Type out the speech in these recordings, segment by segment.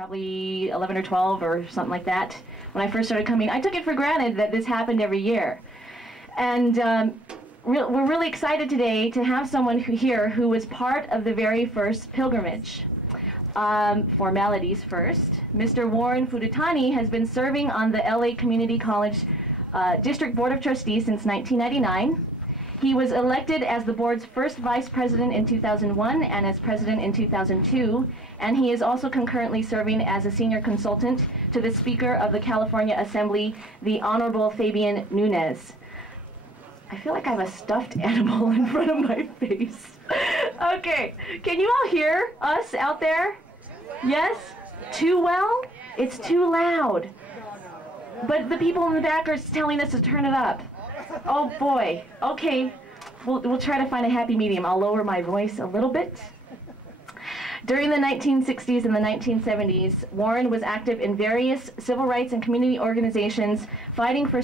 probably 11 or 12 or something like that. When I first started coming, I took it for granted that this happened every year. And we're really excited today to have someone here who was part of the very first pilgrimage. Formalities first. Mr. Warren Furutani has been serving on the LA Community College District Board of Trustees since 1999. He was elected as the board's first vice president in 2001 and as president in 2002, and he is also concurrently serving as a senior consultant to the Speaker of the California Assembly, the Honorable Fabian Nunez. I feel like I have a stuffed animal in front of my face. Okay, can you all hear us out there? Yes? Too well? It's too loud. But the people in the back are telling us to turn it up. Oh boy. Okay, we'll try to find a happy medium. I'll lower my voice a little bit. During the 1960s and the 1970s, Warren was active in various civil rights and community organizations fighting for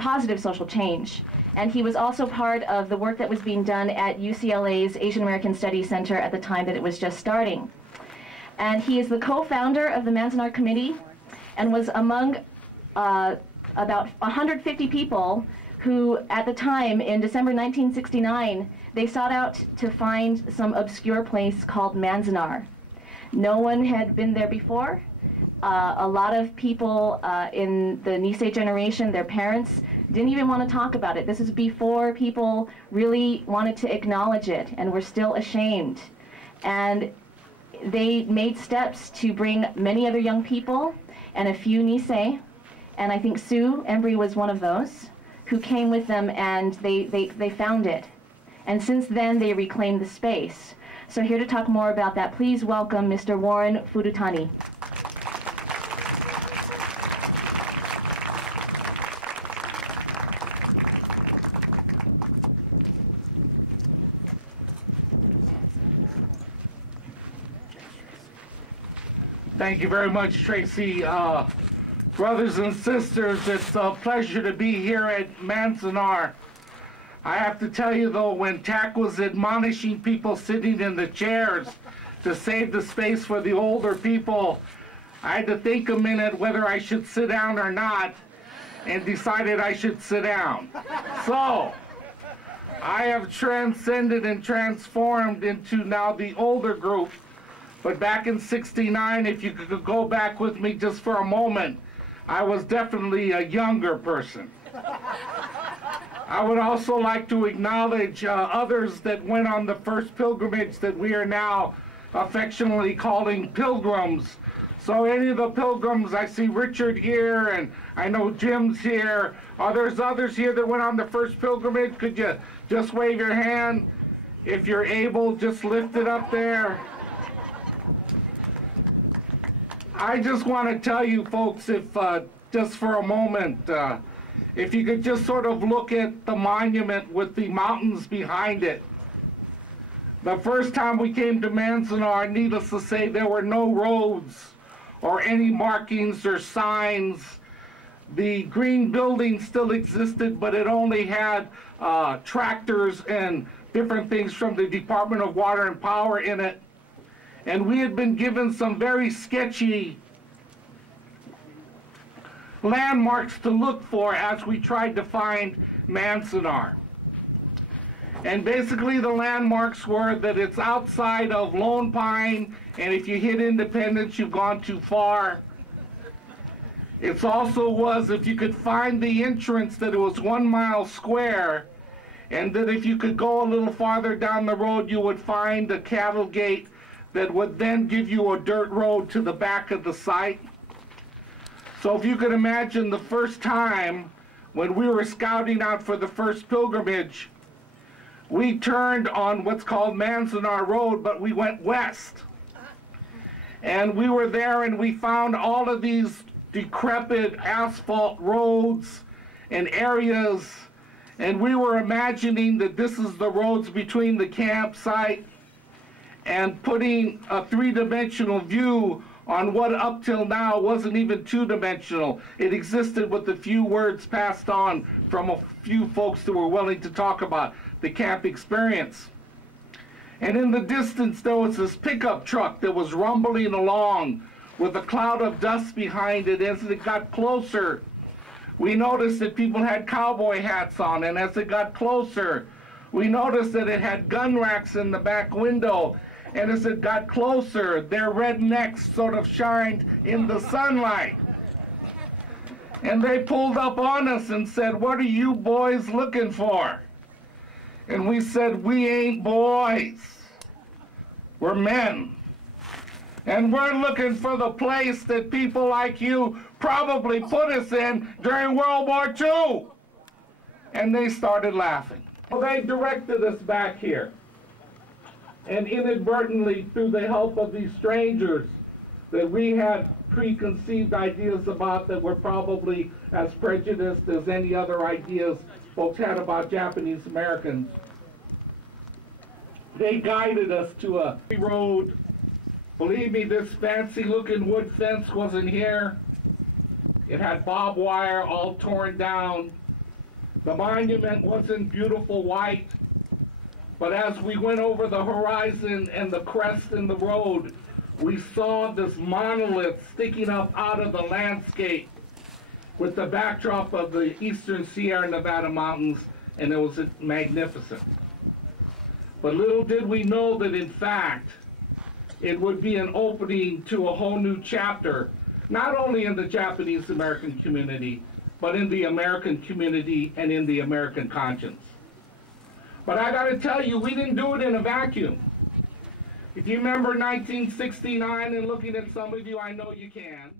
positive social change. And he was also part of the work that was being done at UCLA's Asian American Studies Center at the time that it was just starting. And he is the co-founder of the Manzanar Committee and was among about 150 people who, at the time, in December 1969, they sought out to find some obscure place called Manzanar. No one had been there before. A lot of people in the Nisei generation, their parents, didn't even want to talk about it. This is before people really wanted to acknowledge it and were still ashamed. And they made steps to bring many other young people and a few Nisei, and I think Sue Embry was one of those, who came with them, and they found it. And since then, they reclaimed the space. So here to talk more about that, please welcome Mr. Warren Furutani. Thank you very much, Tracy. Brothers and sisters, it's a pleasure to be here at Manzanar. I have to tell you, though, when Tack was admonishing people sitting in the chairs to save the space for the older people, I had to think a minute whether I should sit down or not, and decided I should sit down. So, I have transcended and transformed into now the older group. But back in '69, if you could go back with me just for a moment, I was definitely a younger person. I would also like to acknowledge others that went on the first pilgrimage that we are now affectionately calling pilgrims. So any of the pilgrims, I see Richard here, and I know Jim's here. Are there others here that went on the first pilgrimage? Could you just wave your hand? If you're able, just lift it up there. I just want to tell you folks, if just for a moment, if you could just sort of look at the monument with the mountains behind it. The first time we came to Manzanar, needless to say, there were no roads or any markings or signs. The green building still existed, but it only had tractors and different things from the Department of Water and Power in it. And we had been given some very sketchy landmarks to look for as we tried to find Manzanar. And basically the landmarks were that it's outside of Lone Pine, and if you hit Independence, you've gone too far. It also was, if you could find the entrance, that it was 1 mile square, and that if you could go a little farther down the road, you would find a cattle gate that would then give you a dirt road to the back of the site. So if you could imagine the first time when we were scouting out for the first pilgrimage, we turned on what's called Manzanar Road, but we went west. And we were there and we found all of these decrepit asphalt roads and areas, and we were imagining that this is the roads between the campsite, and putting a three-dimensional view on what up till now wasn't even two-dimensional. It existed with a few words passed on from a few folks that were willing to talk about the camp experience. And in the distance, there was this pickup truck that was rumbling along with a cloud of dust behind it. As it got closer, we noticed that people had cowboy hats on, and as it got closer, we noticed that it had gun racks in the back window, and as it got closer, their red necks sort of shined in the sunlight. And they pulled up on us and said, "What are you boys looking for?" And we said, "We ain't boys. We're men. And we're looking for the place that people like you probably put us in during World War II." And they started laughing. Well, they directed us back here. And inadvertently, through the help of these strangers that we had preconceived ideas about that were probably as prejudiced as any other ideas folks had about Japanese Americans, they guided us to a road. Believe me, this fancy looking wood fence wasn't here. It had barbed wire all torn down. The monument wasn't beautiful white, but as we went over the horizon and the crest in the road, we saw this monolith sticking up out of the landscape with the backdrop of the eastern Sierra Nevada mountains, and it was magnificent. But little did we know that, in fact, it would be an opening to a whole new chapter, not only in the Japanese American community, but in the American community and in the American conscience. But I got to tell you, we didn't do it in a vacuum. If you remember 1969 and looking at some of you, I know you can.